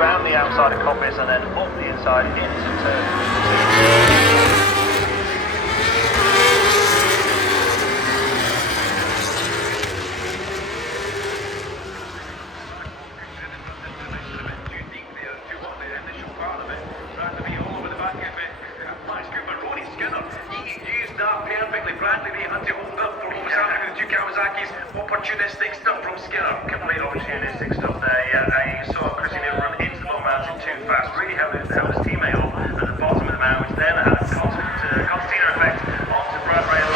Round the outside of Coppice and then up the inside into turn. Kawasakis, opportunistic stuff from Skinner. Complete opportunistic stuff there. Yeah, you saw Christian run into the bottom mountain too fast. Really held his teammate up at the bottom of the mountain. Then had a concertina effect onto Bridewell.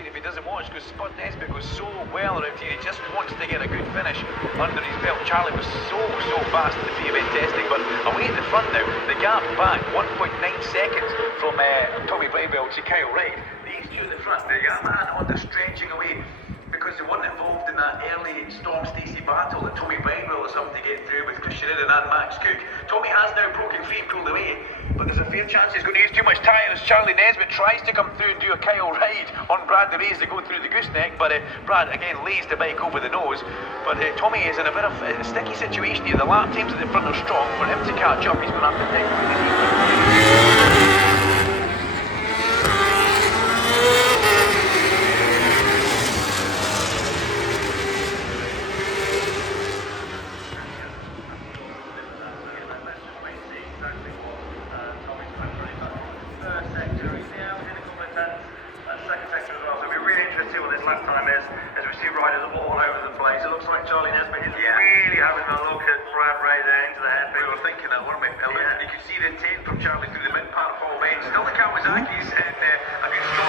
If he doesn't watch, because Spud Nesbitt goes so well around here, he just wants to get a good finish under his belt. Charlie was so fast at the pre-event testing, but away at the front now, the gap back 1.9 seconds from Tommy Bridewell to Kyle Ryde. These two at the front, the Yamaha are stretching away because they weren't involved in that early Storm Stacey battle that Tommy Bridewell was having to get through with Iddon and Max Cook. Tommy has now broken free and pulled away, but there's a fair chance he's going to use too much tyre as Charlie Nesbitt tries to come through and do a Kyle Ryde on Brad the Race to go through the gooseneck, but Brad again lays the bike over the nose. But Tommy is in a bit of a sticky situation here. The lap times at the front are strong. For him to catch up, he's going to have to pick as we see riders all over the place. It looks like Charlie Nesbitt is really having a look at Brad Ryde into the head. We were thinking that, weren't we? You can see the intent from Charlie through the mid part of Hall Bend. Still the Kawasaki's and a good strong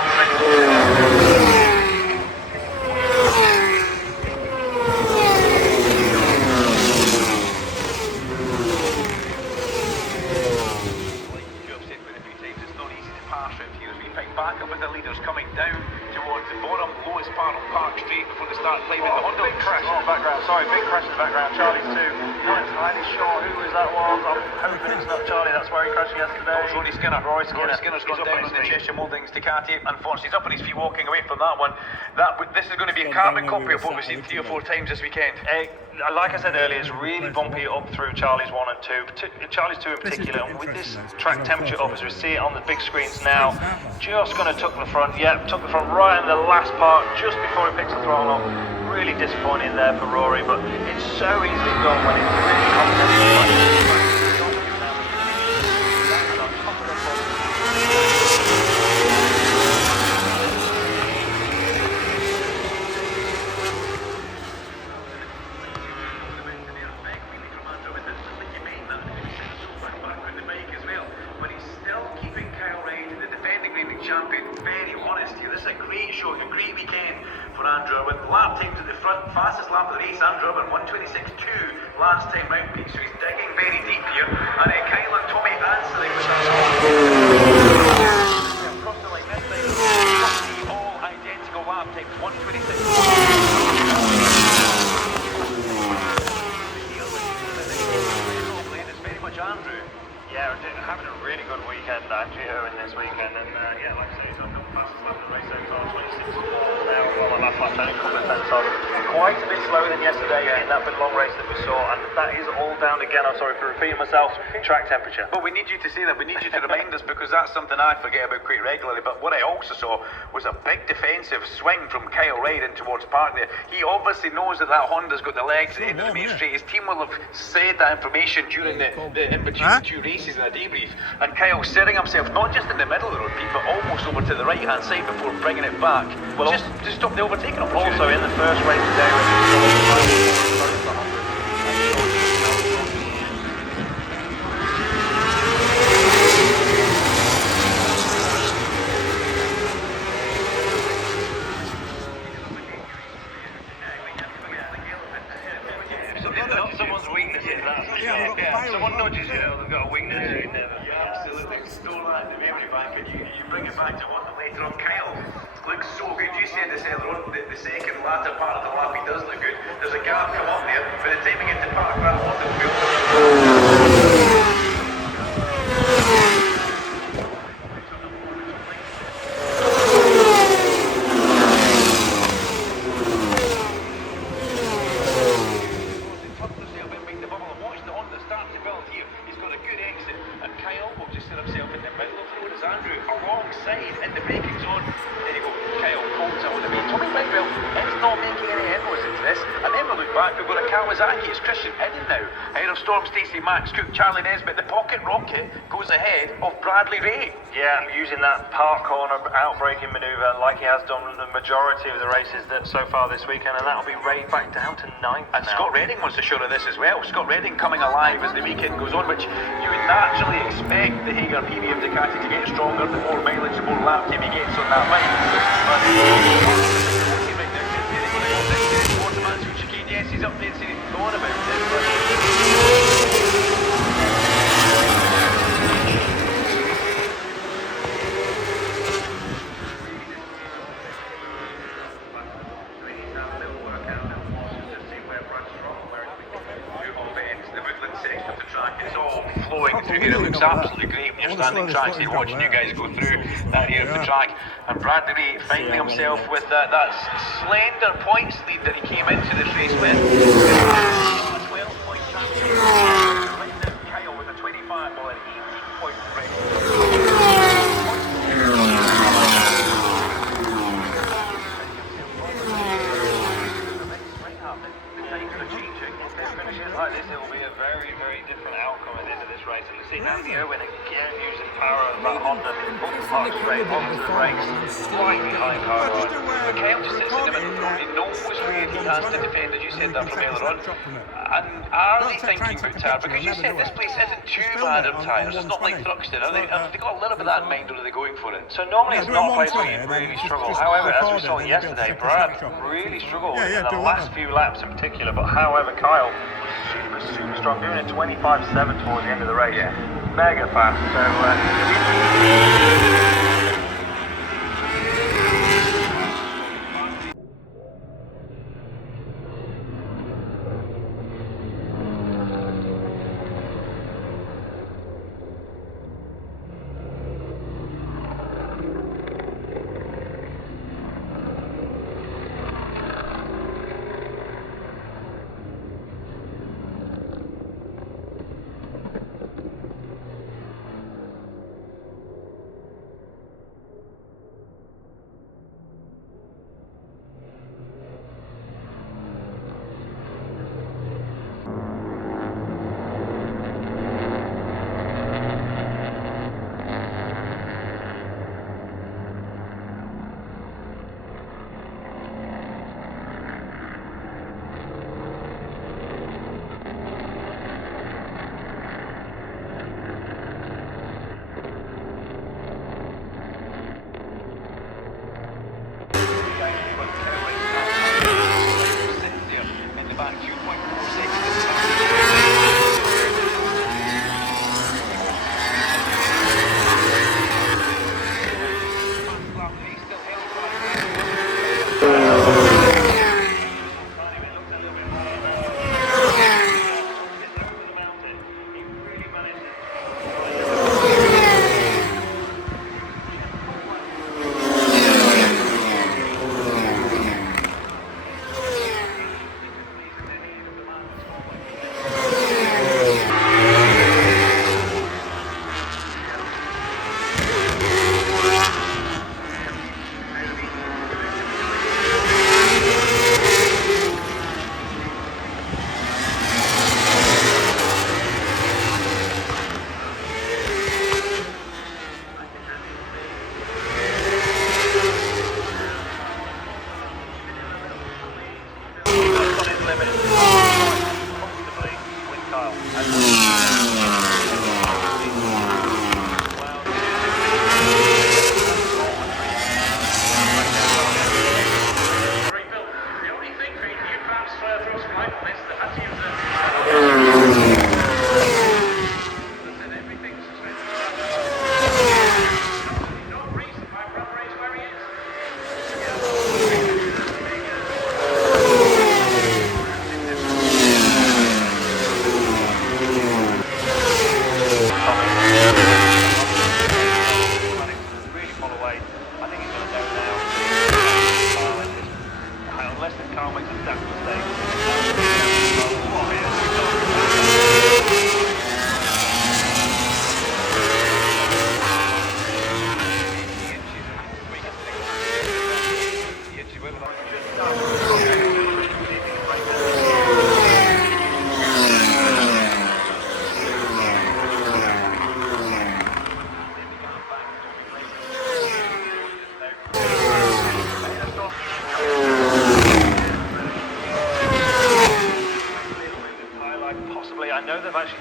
back up with the leaders coming down towards the bottom lowest part of Park Street before they start climbing the Honda. Big crash in the background, sorry, big crash in the background. Charlie's too. Not entirely sure who that was. I'm hoping it's not Charlie, that's where he crashed yesterday. Oh, Rory Skinner. Skinner's gone down on the Cheshire Mouldings Ducati. Unfortunately, he's up on his feet walking away from that one. This is going to be a carbon copy of what we've seen 3 or 4 times this weekend. Like I said earlier, it's really bumpy up through Charlie's 1 and 2, Charlie's 2 in particular, and with this track temperature up as we see it on the big screens now, just going to tuck the front, tuck the front right in the last part, just before he picks the throttle up. Really disappointing there for Rory, but it's so easily done when it's really confident. Champion, very honest here. This is a great show, a great weekend for Andrew Irwin. Lap times at the front, fastest lap of the race, Andrew Irwin, 1:26.2 last time round peak, so he's digging very deep here. And Kyle and Tommy answering with that. Across the line this time, all identical lap times, 1:26. It's very much Andrew. Yeah, having a really good weekend, Andrew Irwin this weekend, and like I say, he's on the fastest lap of the race so far, 26 now, well, the last lap only a couple of tenths on. Quite a bit slower than yesterday in that big long race that we saw, and that is all down again, I'm sorry for repeating myself, track temperature. But we need you to say that, we need you to remind us, because that's something I forget about quite regularly. But what I also saw was a big defensive swing from Kyle Ryde in towards Park there. He obviously knows that Honda's got the legs at the end of the main straight. His team will have said that information during the in between the 2 races in a debrief, and Kyle's setting himself not just in the middle of the road, but almost over to the right hand side before bringing it back. Well, just stop the overtaking opportunity. Also in the first race today, someone's weakness is that. Someone nudges you, they've got a weakness. Absolutely. Stole that in the memory bank, and you bring it back to one later on. Kyle looks so good. You said this earlier on, the second latter part of the lap, he does look good. There's a gap come up there. By the time we get to Park, that Honda will be alongside in the braking zone. There you go, Kyle Coulter on the main. Tommy Bridewell is not making any inroads into this. And then we look back, we've got a Kawasaki, it's Christian Iddon now. Ahead of Storm Stacey, Max Cook, Charlie Nesbitt. The pocket rocket goes ahead of Bradley Ray. Yeah, using that park corner outbraking manoeuvre like he has done the majority of the races that so far this weekend, and that'll be Ryde back down to 9th And now. Scott Redding wants to show this as well. Scott Redding coming alive as the weekend goes on, which you would naturally expect the Hager PBM Ducati to get stronger, the more mileage, the more lap time he gets on that bike. Yes, he's up there saying, go on about it. Flowing through here, it looks absolutely great when you're standing trackside watching you guys go through that area of the track. And Bradley Ray finding himself with that slender points lead that he came into this race with. 12-point championship. Kyle with a 25 or an 18-point race. Like this, it will be a very, very different outcome at the end of this race. And you see Andy Irwin again using power of that Honda to put the park straight onto the brakes, right behind Ryde. But Kyle just sits in the middle of the road, he knows where he has to defend, as you said that from earlier on. And are they thinking about tyre? Because you said this place isn't too bad on tyres, it's not like Thruxton. Have they got a little bit of that in mind, or are they going for it? So normally it's not a place where you really struggle. However, as we saw yesterday, Brad really struggled in the last few laps in particular. But however, Kyle was super strong, doing a 25.7 towards the end of the race. Yeah. Mega fast.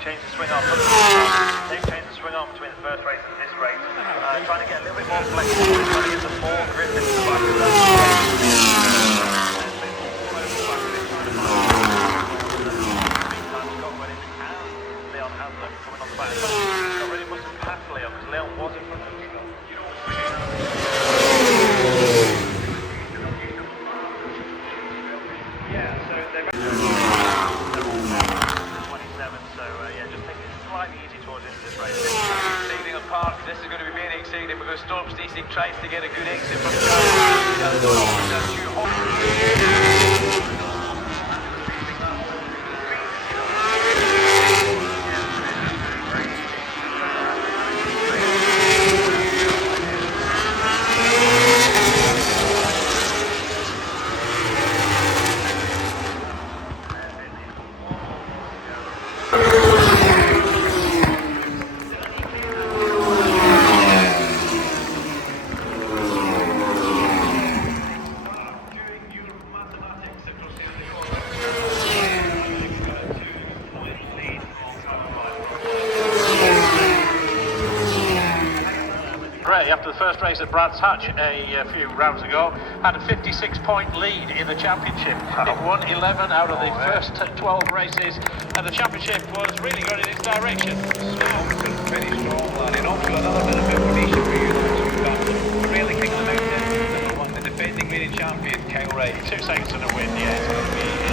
changed the swing arm. They've changed the swing arm between the first race and this race. Trying to get a little bit more flexible, trying to get some more grip into the back of that. Leon Haslam coming on the back. I really must have passed Leon because Leon was in front of him. Yeah, so they're 27, so yeah, just taking it slightly easy towards into this race. Exciting on Park, this is going to be very exciting because Storm Stacey tries to get a good exit from the after the first race at Brands Hatch a few rounds ago, had a 56-point lead in the championship. It won 11 out of the first 12 races, and the championship was really going in its direction. very strong, Larry. And also another bit of information for you that really kicked them out there. Number one, the defending reigning champion, Ryde. 2 seconds to the win, yeah. It's going to be